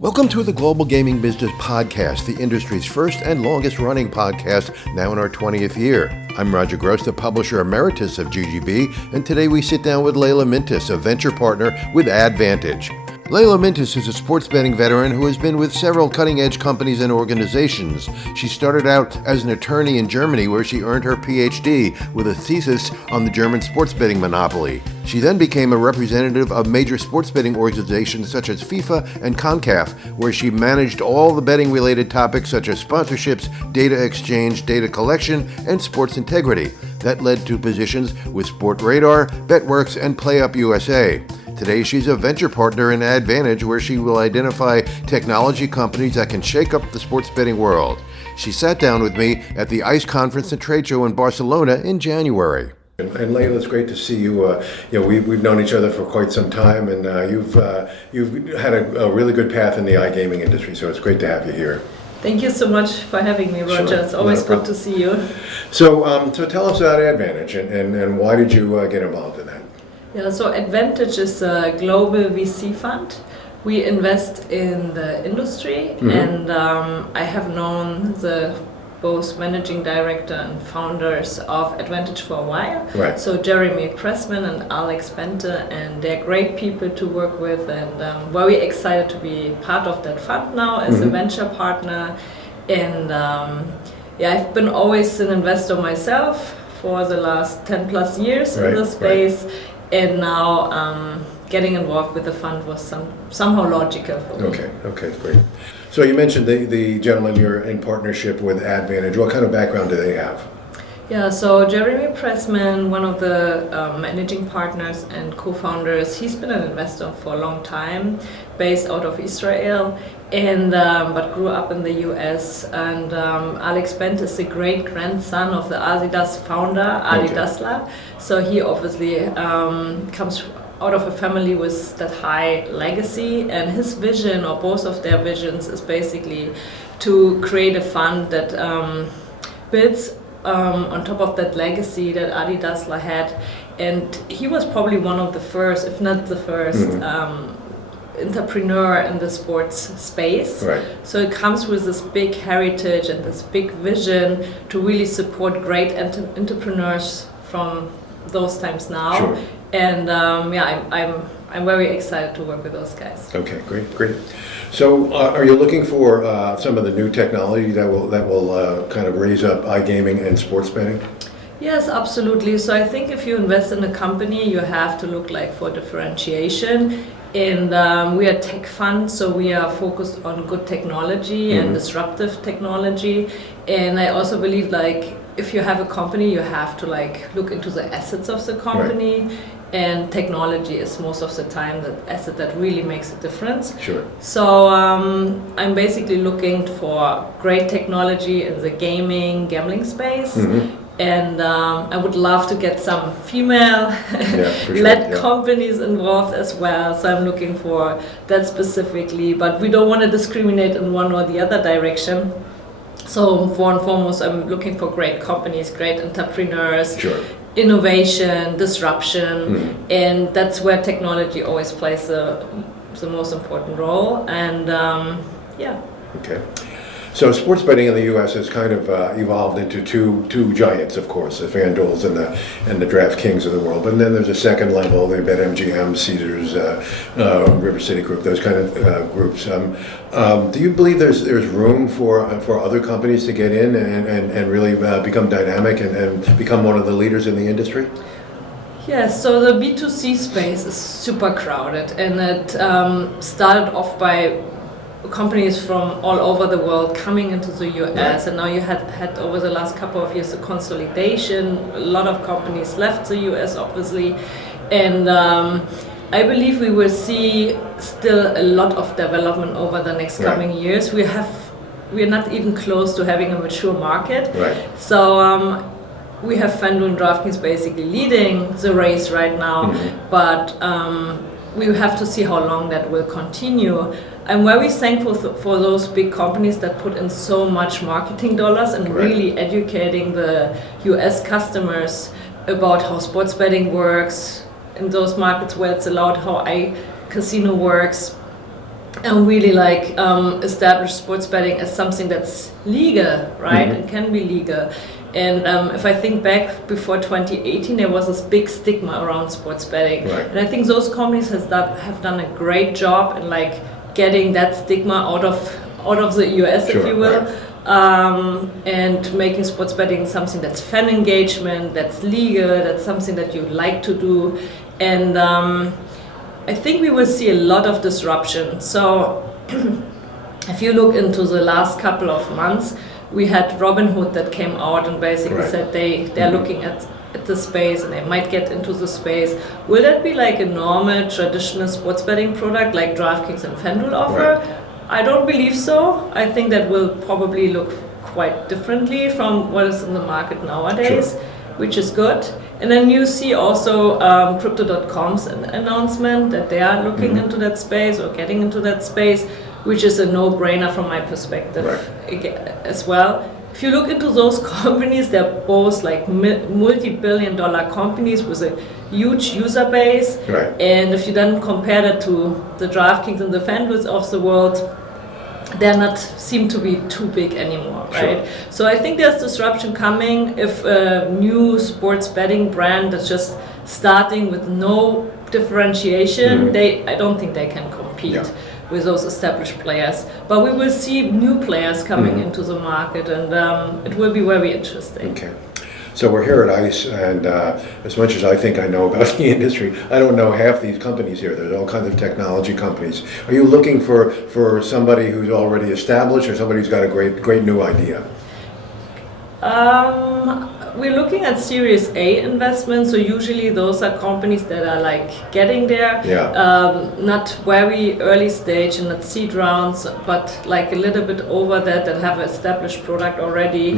Welcome to the Global Gaming Business Podcast, the industry's first and longest running podcast, now in our 20th year. I'm Roger Gross, the publisher emeritus of GGB, and today we sit down with Laila Mintas, a venture partner with Advantage. Laila Mintas is a sports betting veteran who has been with several cutting-edge companies and organizations. She started out as an attorney in Germany, where she earned her PhD with a thesis on the German sports betting monopoly. She then became a representative of major sports betting organizations such as FIFA and CONCACAF, where she managed all the betting-related topics such as sponsorships, data exchange, data collection, and sports integrity. That led to positions with Sportradar, BetWorks, and PlayUp USA. Today, she's a venture partner in Advantage, where she will identify technology companies that can shake up the sports betting world. She sat down with me at the ICE conference and trade show in Barcelona in January. And Laila, it's great to see you. We've known each other for quite some time, and you've had a really good path in the iGaming industry. So it's great to have you here. Thank you so much for having me, Roger. Sure. It's always good to see you. So tell us about Advantage, and why did you get involved in that? Yeah, so Advantage is a global VC fund. We invest in the industry, and I have known the both managing director and founders of Advantage for a while. Right. So Jeremy Pressman and Alex Bente, and they're great people to work with, and very excited to be part of that fund now as a venture partner. And I've been always an investor myself for the last 10 plus years in the space. Right. And now getting involved with the fund was somehow logical for me. Okay, great. So you mentioned the gentleman you're in partnership with Advantage. What kind of background do they have? Yeah, so Jeremy Pressman, one of the managing partners and co-founders, he's been an investor for a long time, based out of Israel, and but grew up in the US. And Alex Bent is the great-grandson of the Adidas founder, Adi Dassler. So he obviously comes out of a family with that high legacy, and his vision, or both of their visions, is basically to create a fund that builds on top of that legacy that Adi Dassler had. And he was probably one of the first, if not the first, entrepreneur in the sports space. Right. So it comes with this big heritage and this big vision to really support great entrepreneurs from those times now. Sure. And I'm very excited to work with those guys. Okay, great. So, are you looking for some of the new technology that will kind of raise up iGaming and sports betting? Yes, absolutely. So I think if you invest in a company, you have to look for differentiation. And we are a tech fund, so we are focused on good technology and disruptive technology. And I also believe if you have a company, you have to look into the assets of the company. Right. And technology is most of the time the asset that really makes a difference. Sure. So I'm basically looking for great technology in the gambling space. And I would love to get some female-led companies involved as well. So I'm looking for that specifically, but we don't want to discriminate in one or the other direction. So for and foremost, I'm looking for great companies, great entrepreneurs, innovation, disruption, and that's where technology always plays the most important role. And Okay. So sports betting in the U.S. has kind of evolved into two giants, of course, the FanDuels and the DraftKings of the world. But then there's a second level, the BetMGM, Caesars, River City Group, those kind of groups. Do you believe there's room for other companies to get in and really become dynamic and become one of the leaders in the industry? Yes, so the B2C space is super crowded, and it started off by companies from all over the world coming into the US, and now you had over the last couple of years a consolidation. A lot of companies left the US, obviously, and I believe we will see still a lot of development over the next coming years. We're not even close to having a mature market. Right. So we have FanDuel and DraftKings basically leading the race right now, but we have to see how long that will continue. I'm very thankful for those big companies that put in so much marketing dollars and really educating the US customers about how sports betting works in those markets where it's allowed, how casino works, and really like establish sports betting as something that's legal, right, and can be legal. And if I think back before 2018, there was this big stigma around sports betting, and I think those companies have done a great job in like getting that stigma out of the US, if you will, and making sports betting something that's fan engagement, that's legal, that's something that you like to do, and I think we will see a lot of disruption. So if you look into the last couple of months, we had Robinhood that came out and basically said they're looking at the space and they might get into the space. Will that be like a normal traditional sports betting product like DraftKings and FanDuel offer? I don't believe so. I think that will probably look quite differently from what is in the market nowadays, which is good. And then you see also Crypto.com's announcement that they are looking into that space or getting into that space, which is a no-brainer from my perspective as well. If you look into those companies, they're both like multi-billion-dollar companies with a huge user base. And if you then compare that to the DraftKings and the FanDuels of the world, they're not seem to be too big anymore, right? So I think there's disruption coming. If a new sports betting brand that's just starting with no differentiation, I don't think they can compete with those established players. But we will see new players coming into the market, and it will be very interesting. Okay. So we're here at ICE, and as much as I think I know about the industry, I don't know half these companies here. There's all kinds of technology companies. Are you looking for somebody who's already established or somebody who's got a great new idea? We're looking at Series A investments, so usually those are companies that are like getting there, not very early stage in the seed rounds, but like a little bit over that have established product already.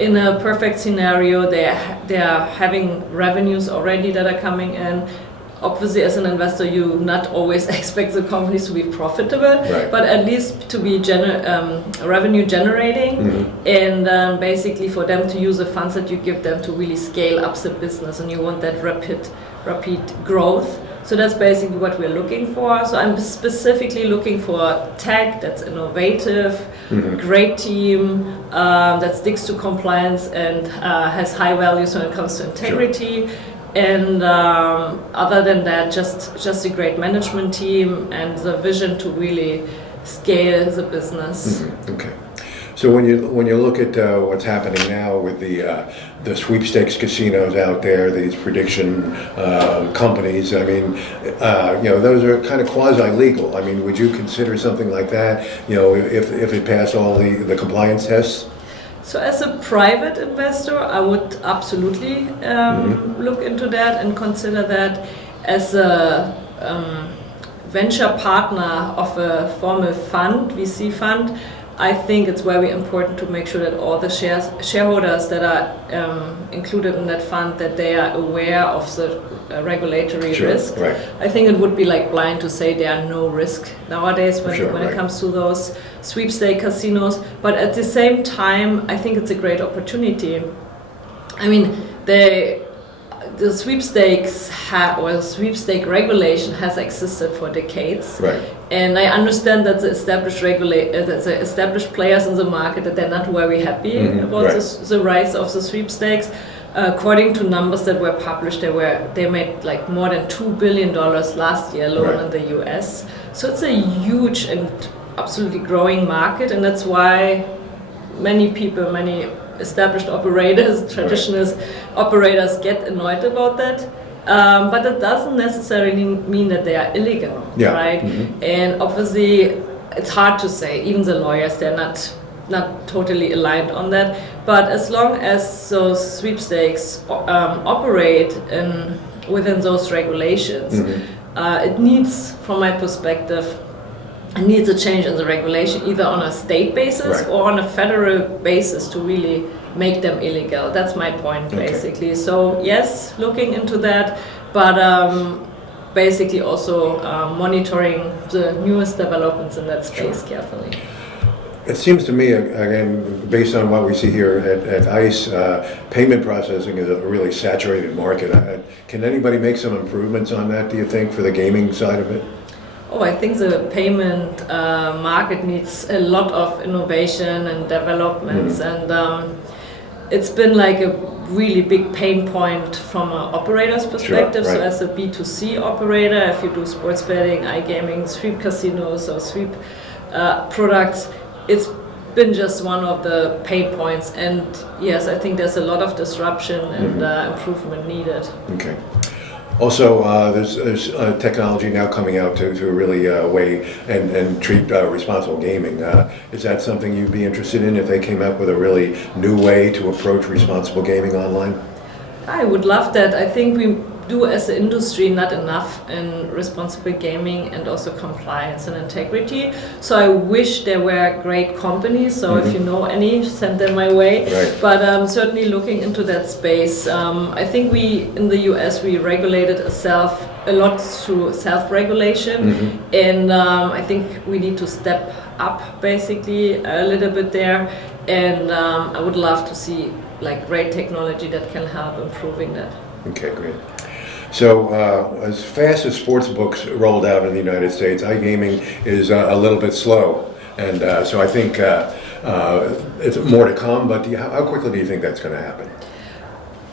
In a perfect scenario, they are having revenues already that are coming in. Obviously, as an investor, you not always expect the companies to be profitable, but at least to be revenue generating, and basically for them to use the funds that you give them to really scale up the business, and you want that rapid growth. So that's basically what we're looking for. So I'm specifically looking for tech that's innovative, great team, that sticks to compliance and has high values when it comes to integrity. And other than that, just a great management team and the vision to really scale the business. Okay. So when you look at what's happening now with the sweepstakes casinos out there, these prediction companies, I mean, those are kind of quasi-legal. I mean, would you consider something like that? If it passed all the compliance tests? So as a private investor, I would absolutely look into that and consider that. As a venture partner of a formal fund, VC fund, I think it's very important to make sure that all the shareholders that are included in that fund, that they are aware of the regulatory risk. I think it would be like blind to say there are no risk nowadays when it comes to those sweepstake casinos. But at the same time, I think it's a great opportunity. I mean, the sweepstakes or the sweepstake regulation has existed for decades, and I understand that the established players in the market, that they're not very happy about the rise of the sweepstakes. According to numbers that were published, they made like more than $2 billion last year alone in the US. So it's a huge and absolutely growing market, and that's why many established operators, traditional operators get annoyed about that. But that doesn't necessarily mean that they are illegal, right? And obviously, it's hard to say. Even the lawyers, they're not totally aligned on that. But as long as those sweepstakes operate within those regulations, it needs, from my perspective, it needs a change in the regulation, either on a state basis or on a federal basis, to really make them illegal. That's my point, basically. So yes, looking into that, but basically also monitoring the newest developments in that space carefully. It seems to me, again, based on what we see here at ICE, payment processing is a really saturated market. Can anybody make some improvements on that, do you think, for the gaming side of it? Oh, I think the payment market needs a lot of innovation and developments, and it's been like a really big pain point from an operator's perspective. Sure, right. So as a B2C operator, if you do sports betting, iGaming, sweep casinos or sweep products, it's been just one of the pain points. And yes, I think there's a lot of disruption and improvement needed. Okay. Also, there's technology now coming out to really weigh and treat responsible gaming. Is that something you'd be interested in if they came up with a really new way to approach responsible gaming online? I would love that. I think we do as an industry not enough in responsible gaming and also compliance and integrity. So I wish there were great companies. So if you know any, send them my way. Right. But certainly looking into that space. I think we in the US we regulated a lot through self-regulation, and I think we need to step up basically a little bit there. And I would love to see like great technology that can help improving that. Okay, great. So as fast as sports books rolled out in the United States, iGaming is a little bit slow. And so I think it's more to come, but how quickly do you think that's going to happen?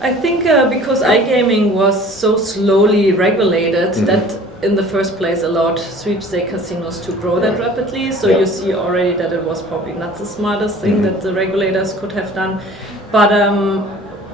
I think because iGaming was so slowly regulated that in the first place allowed sweepstake casinos to grow that rapidly. So you see already that it was probably not the smartest thing that the regulators could have done. But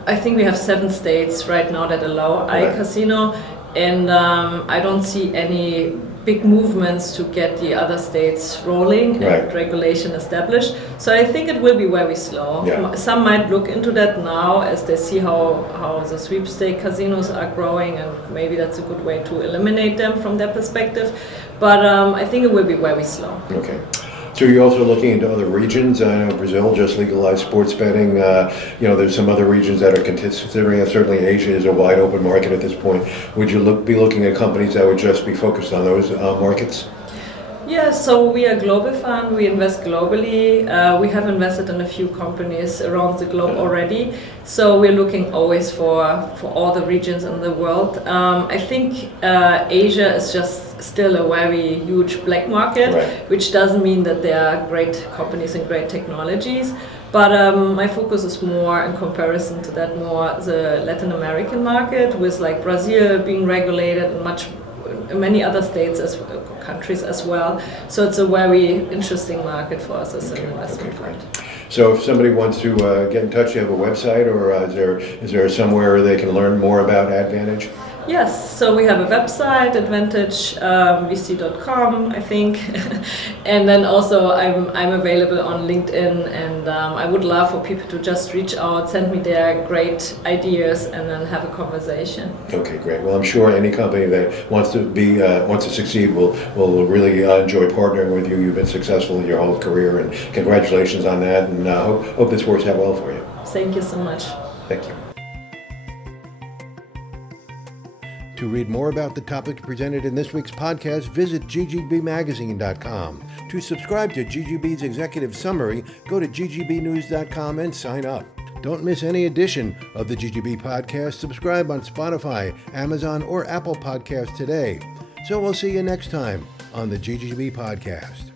I think we have 7 states right now that allow iCasino, and I don't see any big movements to get the other states rolling and regulation established. So I think it will be very slow. Yeah. Some might look into that now as they see how the sweepstake casinos are growing, and maybe that's a good way to eliminate them from their perspective. But I think it will be very slow. Okay. So you're also looking into other regions. I know Brazil just legalized sports betting. There's some other regions that are considering it. Certainly Asia is a wide open market at this point. Would you be looking at companies that would just be focused on those markets? Yeah, so we are a global fund. We invest globally. We have invested in a few companies around the globe already. So we're looking always for all the regions in the world. I think Asia is just still a very huge black market, which doesn't mean that there are great companies and great technologies. But my focus is more, in comparison to that, more the Latin American market, with like Brazil being regulated and many other states countries as well. So it's a very interesting market for us as an investment fund. So if somebody wants to get in touch, do you have a website, or is there somewhere they can learn more about Advantage? Yes, so we have a website, advantagevc.com, I think, and then also I'm available on LinkedIn, and I would love for people to just reach out, send me their great ideas, and then have a conversation. Okay, great. Well, I'm sure any company that wants to succeed will really enjoy partnering with you. You've been successful in your whole career, and congratulations on that, and hope this works out well for you. Thank you so much. Thank you. To read more about the topics presented in this week's podcast, visit ggbmagazine.com. To subscribe to GGB's executive summary, go to ggbnews.com and sign up. Don't miss any edition of the GGB podcast. Subscribe on Spotify, Amazon, or Apple Podcasts today. So we'll see you next time on the GGB podcast.